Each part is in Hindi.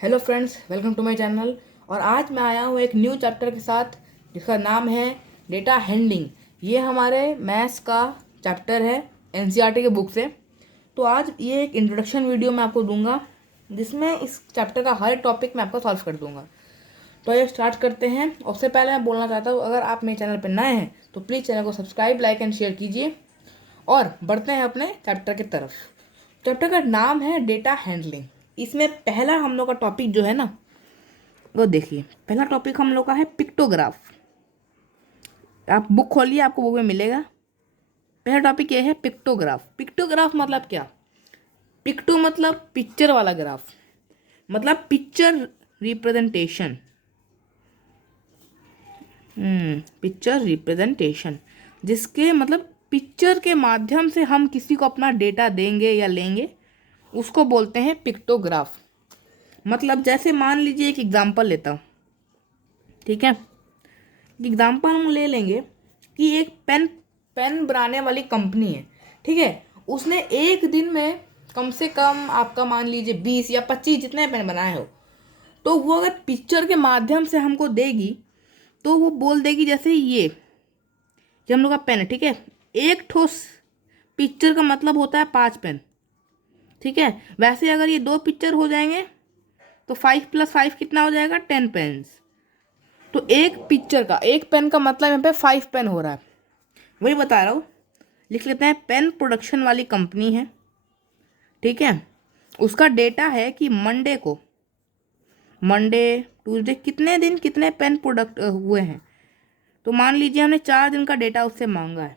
Hello friends, welcome to my channel. और आज मैं आया हूँ एक न्यू चैप्टर के साथ जिसका नाम है डेटा हैंडलिंग। ये हमारे मैथ्स का चैप्टर है एनसीईआरटी के बुक से। तो आज ये एक इंट्रोडक्शन वीडियो मैं आपको दूंगा जिसमें इस चैप्टर का हर टॉपिक मैं आपको सॉल्व कर दूंगा। तो ये स्टार्ट करते हैं। उससे पहले मैं बोलना चाहता हूँ, अगर आप मेरे चैनल पर नए हैं तो प्लीज़ चैनल को सब्सक्राइब, लाइक एंड शेयर कीजिए। और बढ़ते हैं अपने चैप्टर की तरफ। चैप्टर का नाम है डेटा हैंडलिंग। इसमें पहला हम लोग का टॉपिक जो है ना, वो देखिए। पहला टॉपिक हम लोग का है पिक्टोग्राफ। आप बुक खोलिए, आपको बुक में मिलेगा। पहला टॉपिक ये है पिक्टोग्राफ। पिक्टोग्राफ मतलब क्या? पिक्टो मतलब पिक्चर वाला ग्राफ, मतलब पिक्चर रिप्रेजेंटेशन। पिक्चर रिप्रेजेंटेशन जिसके मतलब पिक्चर के माध्यम से हम किसी को अपना डेटा देंगे या लेंगे, उसको बोलते हैं पिक्टोग्राफ। मतलब जैसे मान लीजिए, एक एग्जांपल लेता हूँ, ठीक है। एग्जांपल हम ले लेंगे कि एक पेन पेन बनाने वाली कंपनी है, ठीक है। उसने एक दिन में कम से कम आपका मान लीजिए 20 या 25 जितने पेन बनाए हो, तो वो अगर पिक्चर के माध्यम से हमको देगी तो वो बोल देगी जैसे ये हम लोग का पेन है, ठीक है। एक ठोस पिक्चर का मतलब होता है 5 पेन, ठीक है। वैसे अगर ये 2 पिक्चर हो जाएंगे तो 5 + 5 कितना हो जाएगा? 10 पेन्स। तो एक पिक्चर का, एक पेन का मतलब यहाँ पे 5 पेन हो रहा है। वही बता रहा हूँ। लिख लेते हैं, पेन प्रोडक्शन वाली कंपनी है, ठीक है। उसका डेटा है कि मंडे ट्यूसडे कितने दिन कितने पेन प्रोडक्ट हुए हैं। तो मान लीजिए हमने 4 दिन का डेटा उससे मांगा है,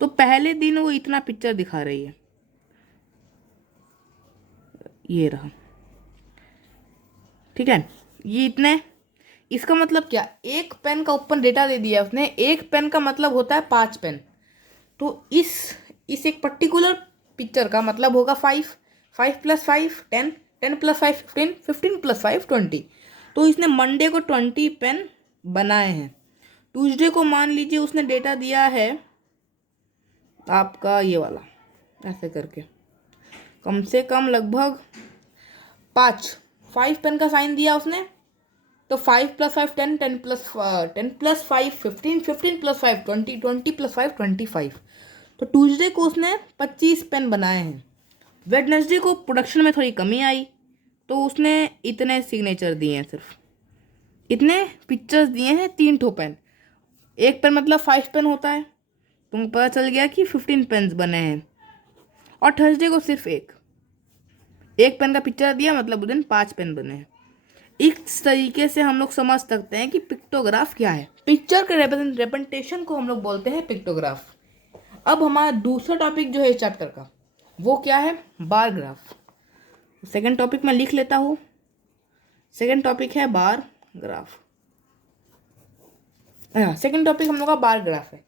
तो पहले दिन वो इतना पिक्चर दिखा रही है, ये रहा, ठीक है। ये इतने, इसका मतलब क्या? एक पेन का ऊपर डेटा दे दिया उसने। एक पेन का मतलब होता है 5 पेन। तो इस एक पर्टिकुलर पिक्चर का मतलब होगा 5। 5 + 5 10, 10 + 5 15, 15 + 5 20। तो इसने मंडे को 20 पेन बनाए हैं। ट्यूसडे को मान लीजिए उसने डेटा दिया है आपका ये वाला, ऐसे करके कम से कम लगभग 5 पेन का साइन दिया उसने। तो 5 + 5 10, 10 + 5 15, 15 + 5 20, 20 + 5 25। तो ट्यूसडे को उसने 25 पेन बनाए हैं। वेडनेसडे को प्रोडक्शन में थोड़ी कमी आई, तो उसने इतने सिग्नेचर दिए हैं, सिर्फ इतने पिक्चर्स दिए हैं, 3 ठो पेन। एक पेन मतलब 5 पेन होता है, तुमको पता चल गया कि 15 पेन्स बने हैं। और थर्सडे को सिर्फ एक पेन का पिक्चर दिया, मतलब उस दिन 5 पेन बने हैं। इस तरीके से हम लोग समझ सकते हैं कि पिक्टोग्राफ क्या है। पिक्चर के रिप्रेजेंटेशन को हम लोग बोलते हैं पिक्टोग्राफ। अब हमारा दूसरा टॉपिक जो है इस चैप्टर का, वो क्या है? Bar graph. सेकेंड टॉपिक मैं लिख लेता हूँ। सेकेंड टॉपिक है बार ग्राफ। सेकेंड टॉपिक हम लोग का बार ग्राफ है।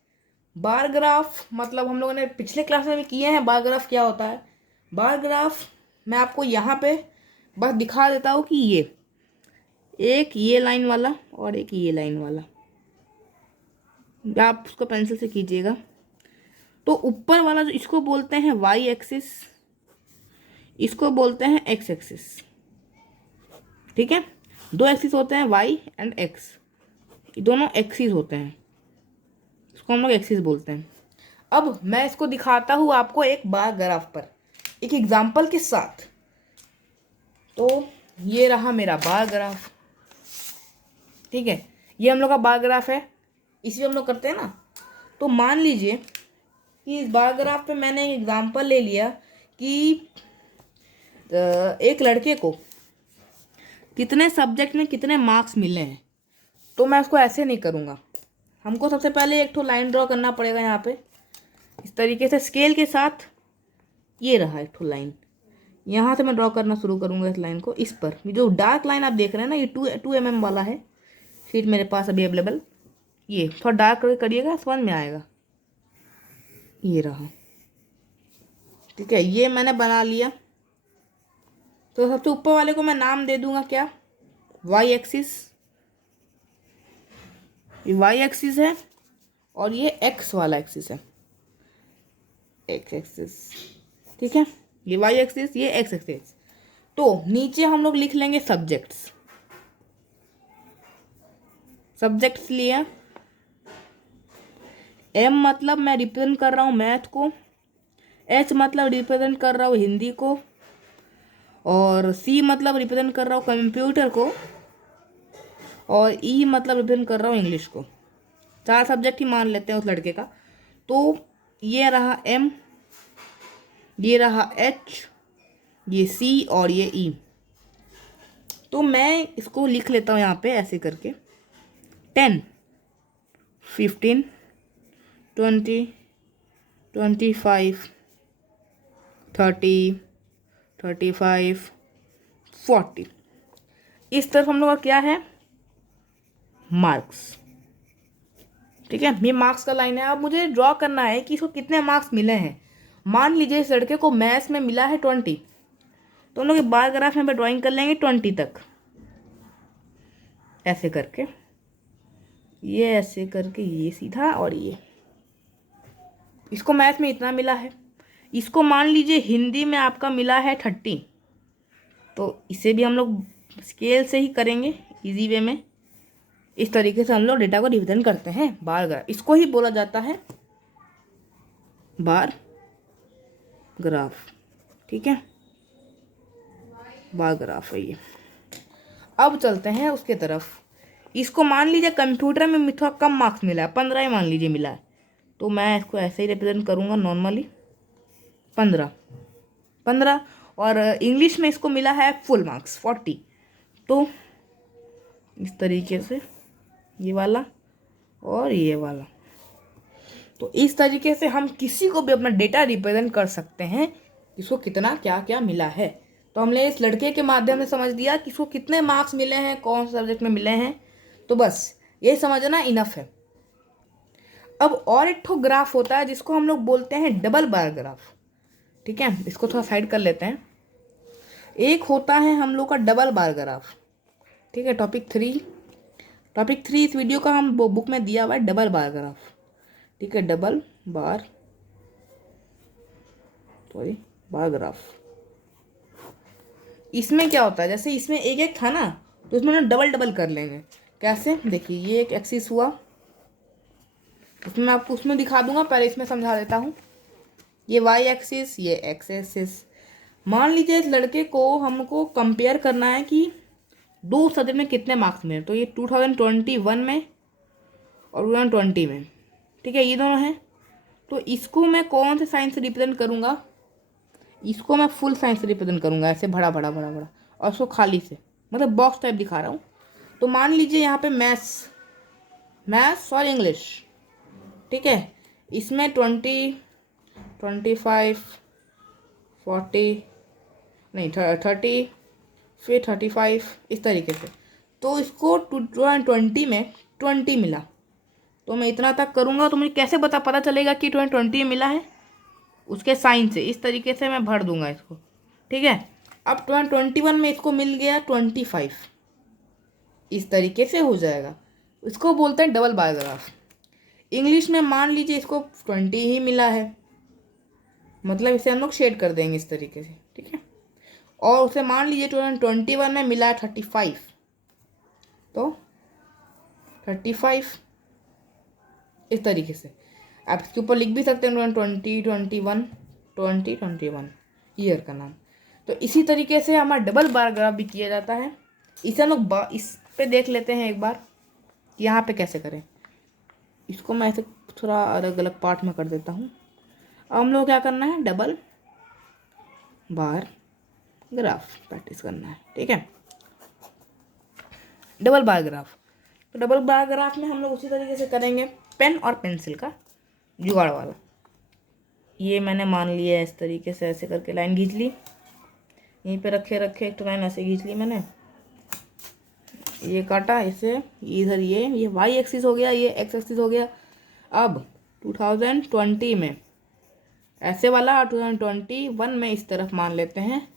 बार ग्राफ मतलब हम लोगों ने पिछले क्लास में भी किए हैं। बार ग्राफ क्या होता है? बार ग्राफ मैं आपको यहाँ पे बस दिखा देता हूँ कि ये लाइन वाला और एक ये लाइन वाला, आप उसको पेंसिल से कीजिएगा। तो ऊपर वाला जो, इसको बोलते हैं वाई एक्सिस, इसको बोलते हैं एक्स एक्सिस, ठीक है। 2 एक्सिस होते हैं, वाई एंड एक्स, दोनों एक्सिस होते हैं, इसको हम लोग एक्सिस बोलते हैं। अब मैं इसको दिखाता हूँ आपको एक बार ग्राफ पर, एक एग्जाम्पल के साथ। तो ये रहा मेरा बार ग्राफ, ठीक है। ये हम लोग का बार ग्राफ है, इसी हम लोग करते हैं ना। तो मान लीजिए कि इस बार ग्राफ पे मैंने एक एग्जांपल ले लिया कि एक लड़के को कितने सब्जेक्ट में कितने मार्क्स मिले हैं। तो मैं उसको ऐसे नहीं करूँगा। हमको सबसे पहले एक तो लाइन ड्रॉ करना पड़ेगा यहाँ पे, इस तरीके से स्केल के साथ। ये रहा एक तो लाइन, यहाँ से मैं ड्रॉ करना शुरू करूँगा इस लाइन को। इस पर जो डार्क लाइन आप देख रहे हैं ना, ये 2 mm वाला है, शीट मेरे पास अभी अवेलेबल। ये थोड़ा डार्क करके करिएगा, समझ में आएगा। ये रहा, ठीक है। ये मैंने बना लिया। तो सबसे ऊपर वाले को मैं नाम दे दूंगा क्या? Y axis. ये वाई एक्सिस है और ये एक्स वाला एक्सिस है, एक्स एक्सिस, ठीक है। ये वाई एक्सिस, ये एक्स एक्सिस। तो नीचे हम लोग लिख लेंगे सब्जेक्ट्स। सब्जेक्ट्स लिया, एम मतलब मैं रिप्रेजेंट कर रहा हूँ मैथ को, एच मतलब रिप्रेजेंट कर रहा हूँ हिंदी को, और सी मतलब रिप्रेजेंट कर रहा हूँ कंप्यूटर को, और ई मतलब रिप्रेजेंट कर रहा हूँ इंग्लिश को। 4 सब्जेक्ट ही मान लेते हैं उस लड़के का। तो ये रहा एम, ये रहा एच, ये सी और ये ई। तो मैं इसको लिख लेता हूँ यहाँ पे ऐसे करके 10, 15, 20, 25, 30, 35, 40। इस तरफ हम लोग का क्या है, मार्क्स। ठीक है, ये मार्क्स का लाइन है। अब मुझे ड्रॉ करना है कि इसको कितने मार्क्स मिले हैं। मान लीजिए इस लड़के को मैथ्स में मिला है 20, तो हम लोग बार ग्राफ में ड्राइंग कर लेंगे 20 तक, ऐसे करके, ये ऐसे करके, ये सीधा, और ये इसको मैथ में इतना मिला है। इसको मान लीजिए हिंदी में आपका मिला है 30, तो इसे भी हम लोग स्केल से ही करेंगे इजी वे में। इस तरीके से हम लोग डेटा को रिप्रेजेंट करते हैं बार ग्राफ। इसको ही बोला जाता है बार ग्राफ। ठीक है, बार ग्राफ है ये। अब चलते हैं उसके तरफ। इसको मान लीजिए कंप्यूटर में थोड़ा कम मार्क्स मिला है, 15 ही मान लीजिए मिला है, तो मैं इसको ऐसे ही रिप्रेजेंट करूँगा नॉर्मली 15, 15। और इंग्लिश में इसको मिला है फुल मार्क्स 40, तो इस तरीके से ये वाला और ये वाला। तो इस तरीके से हम किसी को भी अपना डेटा रिप्रेजेंट कर सकते हैं, इसको कितना क्या क्या मिला है। तो हमने इस लड़के के माध्यम से समझ लिया कि इसको कितने मार्क्स मिले हैं, कौन से सब्जेक्ट में मिले हैं। तो बस ये समझना इनफ है। अब और एक ठो ग्राफ होता है जिसको हम लोग बोलते हैं डबल बार ग्राफ। ठीक है, इसको थोड़ा साइड कर लेते हैं। एक होता है हम लोग का डबल बार ग्राफ। ठीक है, टॉपिक 3 इस वीडियो का हम बुक में दिया हुआ है, डबल बार ग्राफ। ठीक है, डबल बार बार ग्राफ। इसमें क्या होता है, जैसे इसमें एक एक था ना, तो इसमें ना डबल डबल कर लेंगे। कैसे, देखिए ये एक एक्सिस हुआ, इसमें मैं आपको उसमें दिखा दूंगा, पहले इसमें समझा देता हूँ। ये वाई एक्सिस, ये एक्स एक्सिस। मान लीजिए इस लड़के को हमको कंपेयर करना है कि 2 सब्जेक्ट में कितने मार्क्स मिले, तो ये 2021 में और 2020 में। ठीक है, ये दोनों हैं। तो इसको मैं कौन से साइन से रिप्रेजेंट करूँगा, इसको मैं फुल साइन से रिप्रेजेंट करूँगा, ऐसे बड़ा बड़ा बड़ा बड़ा, और उसको खाली से, मतलब बॉक्स टाइप दिखा रहा हूँ। तो मान लीजिए यहाँ पे मैथ्स और इंग्लिश। ठीक है, इसमें 20, 25, 40, नहीं 30, फिर 35, इस तरीके से। तो इसको 2020 में 20 मिला, तो मैं इतना तक करूँगा, तो मुझे कैसे पता चलेगा कि 2020 मिला है, उसके साइन से इस तरीके से मैं भर दूंगा इसको। ठीक है, अब 2021 में इसको मिल गया 25, इस तरीके से हो जाएगा। इसको बोलते हैं डबल बार ग्राफ। इंग्लिश में मान लीजिए इसको 20 ही मिला है, मतलब इसे हम लोग शेड कर देंगे इस तरीके से। ठीक है, और उसे मान लीजिए 2021 में मिला है 35, तो 35 इस तरीके से आप इसके ऊपर लिख भी सकते हैं 2021 ईयर का नाम। तो इसी तरीके से हमारा डबल बार ग्राफ भी किया जाता है। इसे हम लोग इस पे देख लेते हैं एक बार, यहाँ पे कैसे करें। इसको मैं ऐसे थोड़ा अलग अलग पार्ट में कर देता हूँ। अब हम लोग क्या करना है, डबल बार ग्राफ प्रैक्टिस करना है। ठीक है, डबल बार ग्राफ। तो डबल बार ग्राफ में हम लोग उसी तरीके से करेंगे, पेन और पेंसिल का जुगाड़ वाला। ये मैंने मान लिया इस तरीके से, ऐसे करके लाइन खींच ली, यहीं पे रखे एक तो लाइन ऐसे खींच ली मैंने, ये काटा इसे इधर, ये वाई एक्सिस हो गया, ये एक्स एक्सिस हो गया। अब 2020 में ऐसे वाला, 2021 में इस तरफ मान लेते हैं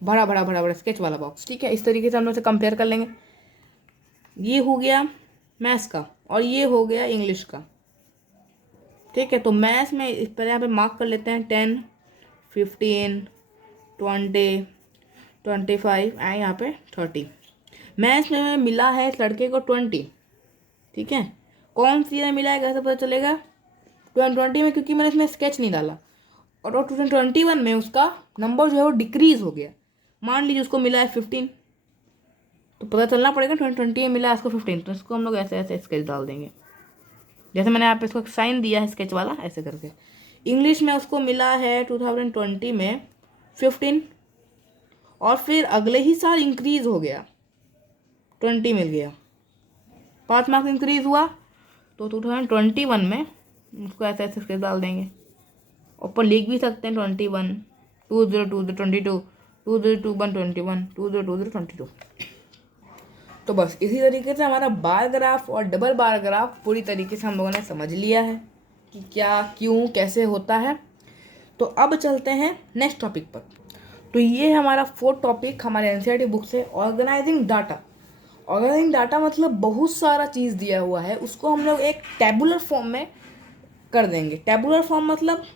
बड़ा बड़ा बड़ा बड़ा स्केच वाला बॉक्स। ठीक है, इस तरीके से हम लोग से कंपेयर कर लेंगे। ये हो गया मैथ्स का और ये हो गया इंग्लिश का। ठीक है, तो मैथ्स में इस पर यहाँ पे मार्क कर लेते हैं 10, 15, 20, 25 एंड यहाँ पे 30। मैथ्स में मिला है इस लड़के को 20, ठीक है। कौन सी है मिला है कैसे पता चलेगा? 20 में, क्योंकि मैंने इसमें स्केच नहीं डाला। और 2021 में उसका नंबर जो है वो डिक्रीज हो गया। मान लीजिए उसको मिला है 15, तो पता चलना पड़ेगा 2020 में मिला है उसको 15, तो इसको हम लोग ऐसे ऐसे स्केच डाल देंगे, जैसे मैंने यहाँ पे इसको साइन दिया है स्केच वाला, ऐसे करके। इंग्लिश में उसको मिला है 2020 में 15, और फिर अगले ही साल इंक्रीज हो गया, 20 मिल गया, 5 मार्क्स इंक्रीज हुआ, तो 2021 में उसको ऐसे ऐसे स्केच डाल देंगे। ऊपर लिख भी सकते हैं 21, 2020 22, 2021 21, 2020 22। तो बस इसी तरीके से हमारा बार ग्राफ और डबल बार ग्राफ पूरी तरीके से हम लोगों ने समझ लिया है कि क्या क्यों कैसे होता है। तो अब चलते हैं नेक्स्ट टॉपिक पर। तो ये है हमारा 4th टॉपिक हमारे एनसीईआरटी बुक से, ऑर्गेनाइजिंग डाटा। ऑर्गेनाइजिंग डाटा मतलब बहुत सारा चीज़ दिया हुआ है, उसको हम लोग एक टेबुलर फॉर्म में कर देंगे। टेबुलर फॉर्म मतलब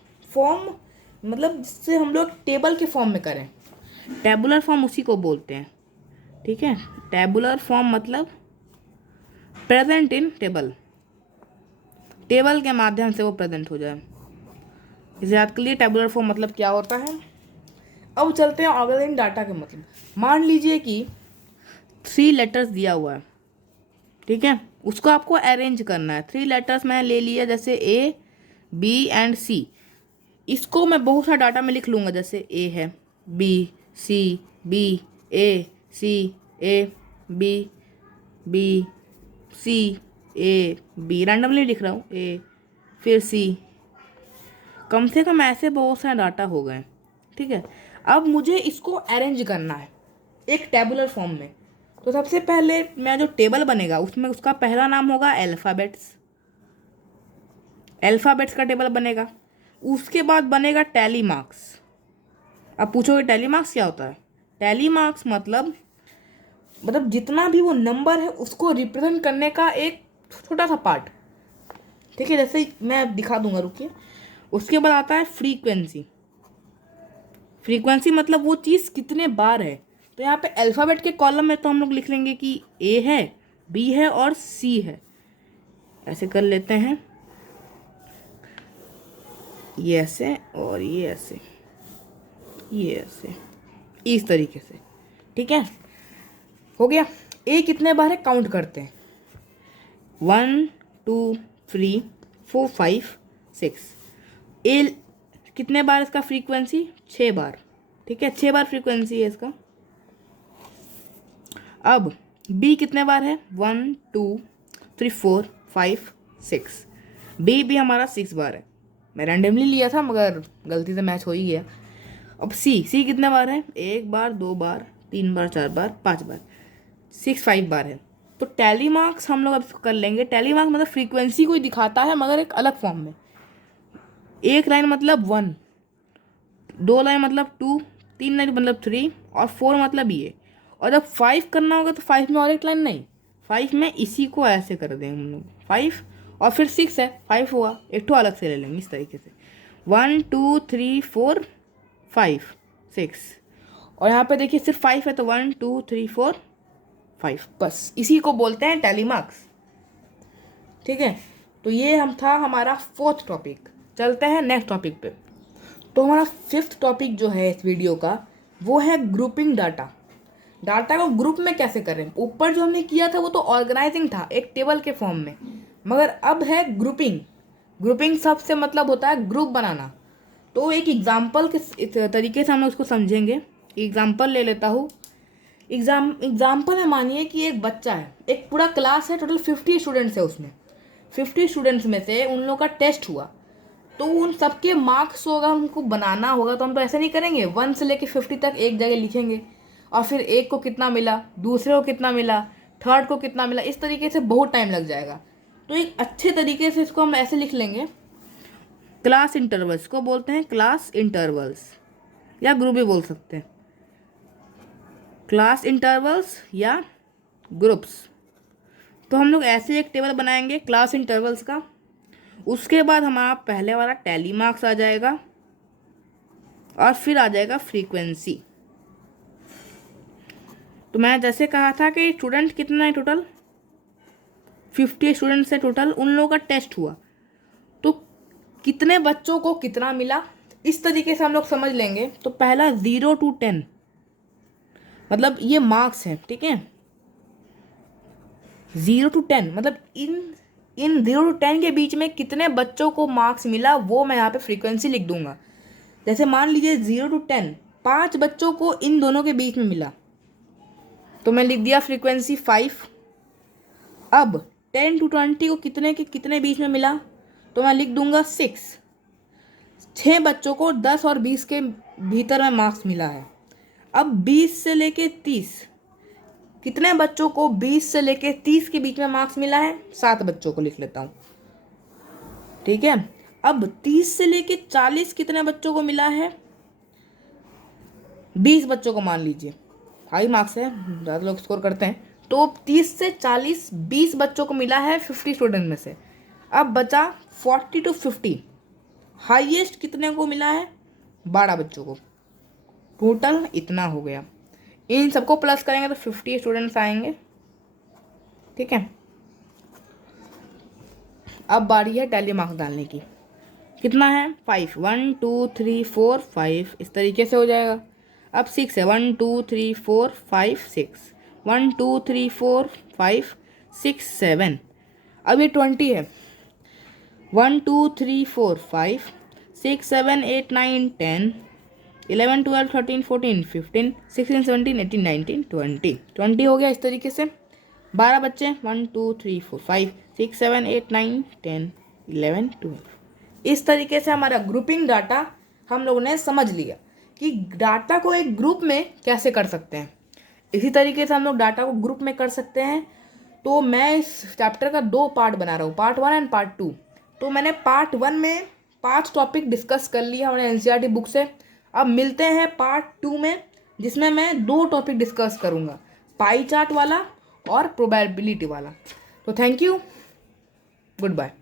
जिससे हम लोग टेबल के फॉर्म में करें, टेबुलर फॉर्म उसी को बोलते हैं, ठीक है। टेबुलर फॉर्म मतलब प्रेजेंट इन टेबल, टेबल के माध्यम से वो प्रेजेंट हो जाए। इसे याद के लिए टेबुलर फॉर्म मतलब क्या होता है। अब चलते हैं ऑर्गेनाइजिंग डाटा के मतलब। मान लीजिए कि 3 लेटर्स दिया हुआ है, ठीक है, उसको आपको अरेंज करना है। 3 लेटर्स मैंने ले लिया, जैसे ए बी एंड सी। इसको मैं बहुत सारा डाटा में लिख लूँगा, जैसे ए है, B C, B A C, A B, B C A B, randomly लिख रहा हूँ, ए फिर सी। कम से कम ऐसे बहुत सारे डाटा हो गए, ठीक है। अब मुझे इसको अरेंज करना है एक टेबुलर फॉर्म में। तो सबसे पहले मैं जो टेबल बनेगा उसमें उसका पहला नाम होगा अल्फ़ाबेट्स, अल्फ़ाबेट्स का टेबल बनेगा। उसके बाद बनेगा टैली मार्क्स। अब पूछोगे टैली मार्क्स क्या होता है? टैली मार्क्स मतलब जितना भी वो नंबर है उसको रिप्रेजेंट करने का एक छोटा सा पार्ट, ठीक है। जैसे मैं दिखा दूंगा, रुकिए। उसके बाद आता है फ्रीक्वेंसी। फ्रीक्वेंसी मतलब वो चीज़ कितने बार है। तो यहाँ पे अल्फ़ाबेट के कॉलम में तो हम लोग लिख लेंगे कि ए है, बी है और सी है। ऐसे कर लेते हैं, ये ऐसे और ये ऐसे, ये ऐसे, इस तरीके से, ठीक है। हो गया। ए कितने बार है काउंट करते हैं, 1 2 3 4 5 6। ए कितने बार इसका फ्रीक्वेंसी, 6 बार, ठीक है, 6 बार फ्रीक्वेंसी है इसका। अब बी कितने बार है, 1 2 3 4 5 6। बी भी हमारा 6 बार है। मैं रैंडमली लिया था मगर गलती से मैच हो ही गया। अब सी कितने बार है, 1 बार 2 बार 3 बार 4 बार 5 बार, 5 बार है। तो टैली मार्क्स हम लोग अब कर लेंगे। टैली मार्क्स मतलब फ्रीक्वेंसी को ही दिखाता है मगर एक अलग फॉर्म में। 1 लाइन मतलब 1, 2 लाइन मतलब 2, 3 लाइन मतलब 3 और 4 मतलब ये। और जब 5 करना होगा तो 5 में और एक लाइन नहीं, 5 में इसी को ऐसे कर देंगे हम लोग 5, और फिर 6 है, 5 हुआ, एक तो अलग से ले लेंगे इस तरीके से, 1 2 3 4 5 6। और यहाँ पे देखिए सिर्फ 5 है तो 1 2 3 4 5, बस इसी को बोलते हैं टैली मार्क्स, ठीक है। तो ये था हमारा 4th टॉपिक। चलते हैं नेक्स्ट टॉपिक पे। तो हमारा 5th टॉपिक जो है इस वीडियो का वो है ग्रुपिंग डाटा। डाटा को ग्रुप में कैसे करें। ऊपर जो हमने किया था वो तो ऑर्गेनाइजिंग था एक टेबल के फॉर्म में, मगर अब है ग्रुपिंग। ग्रुपिंग सबसे मतलब होता है ग्रुप बनाना। तो एक एग्जाम्पल के तरीके से हम उसको समझेंगे। एग्जाम्पल ले लेता हूँ। एग्जाम्पल में मानिए कि एक बच्चा है, एक पूरा क्लास है, टोटल 50 स्टूडेंट्स है, उसमें 50 स्टूडेंट्स में से उन लोगों का टेस्ट हुआ, तो उन सबके मार्क्स होगा, उनको बनाना होगा। तो हम तो ऐसे नहीं करेंगे, 1 से लेके 50 तक एक जगह लिखेंगे और फिर एक को कितना मिला, दूसरे को कितना मिला, थर्ड को कितना मिला, इस तरीके से बहुत टाइम लग जाएगा। तो एक अच्छे तरीके से इसको हम ऐसे लिख लेंगे, क्लास इंटरवल्स को बोलते हैं, क्लास इंटरवल्स या ग्रुप भी बोल सकते हैं, क्लास इंटरवल्स या ग्रुप्स। तो हम लोग ऐसे एक टेबल बनाएंगे क्लास इंटरवल्स का। उसके बाद हमारा पहले वाला टैली मार्क्स आ जाएगा और फिर आ जाएगा फ्रीक्वेंसी। तो मैं जैसे कहा था कि स्टूडेंट कितना है टोटल, 50 स्टूडेंट से टोटल उन लोगों का टेस्ट हुआ, तो कितने बच्चों को कितना मिला, इस तरीके से हम लोग समझ लेंगे। तो पहला 0 to 10 मतलब ये मार्क्स हैं, ठीक है। 0 to 10 मतलब इन 0 to 10 के बीच में कितने बच्चों को मार्क्स मिला, वो मैं यहाँ पे फ्रीक्वेंसी लिख दूंगा। जैसे मान लीजिए 0 to 10 5 बच्चों को इन दोनों के बीच में मिला, तो मैं लिख दिया फ्रीक्वेंसी 5। अब 10 to 20 को कितने के कितने बीच में मिला, तो मैं लिख दूंगा 6। 6 बच्चों को 10 और 20 के भीतर में मार्क्स मिला है। अब 20 से लेके 30 कितने बच्चों को 20 से लेके 30 के बीच में मार्क्स मिला है, 7 बच्चों को लिख लेता हूँ, ठीक है। अब 30 से लेके 40 कितने बच्चों को मिला है, 20 बच्चों को मान लीजिए, हाई मार्क्स है, ज़्यादा लोग स्कोर करते हैं। तो 30 से 40 20 बच्चों को मिला है 50 स्टूडेंट में से। अब बचा 40 to 50, हाईएस्ट कितने को मिला है, 12 बच्चों को। टोटल इतना हो गया, इन सबको प्लस करेंगे तो 50 स्टूडेंट्स आएंगे, ठीक है। अब बारी है टैली मार्क्स डालने की। कितना है 5, 1 2 3 4 5, इस तरीके से हो जाएगा। अब 6 है, 1 2 3 4 5 6, 1 2 3 4 5 6 7। अब ये 20 है, 1 2 3 4 5 6 7 8 9 10 11 12 13 14 15 16 17 18 19 20 20 हो गया। इस तरीके से 12 बच्चे, 1 2 3 4 5 6 7 8 9 10 11 12। इस तरीके से हमारा ग्रुपिंग डाटा हम लोगों ने समझ लिया कि डाटा को एक ग्रुप में कैसे कर सकते हैं। इसी तरीके से हम लोग डाटा को ग्रुप में कर सकते हैं। तो मैं इस चैप्टर का 2 पार्ट बना रहा हूँ, पार्ट 1 एंड पार्ट 2। तो मैंने पार्ट 1 में 5 टॉपिक डिस्कस कर लिया हमने एनसीईआरटी बुक से। अब मिलते हैं पार्ट 2 में, जिसमें मैं 2 टॉपिक डिस्कस करूँगा, पाई चार्ट वाला और प्रोबेबिलिटी वाला। तो थैंक यू, गुड बाय।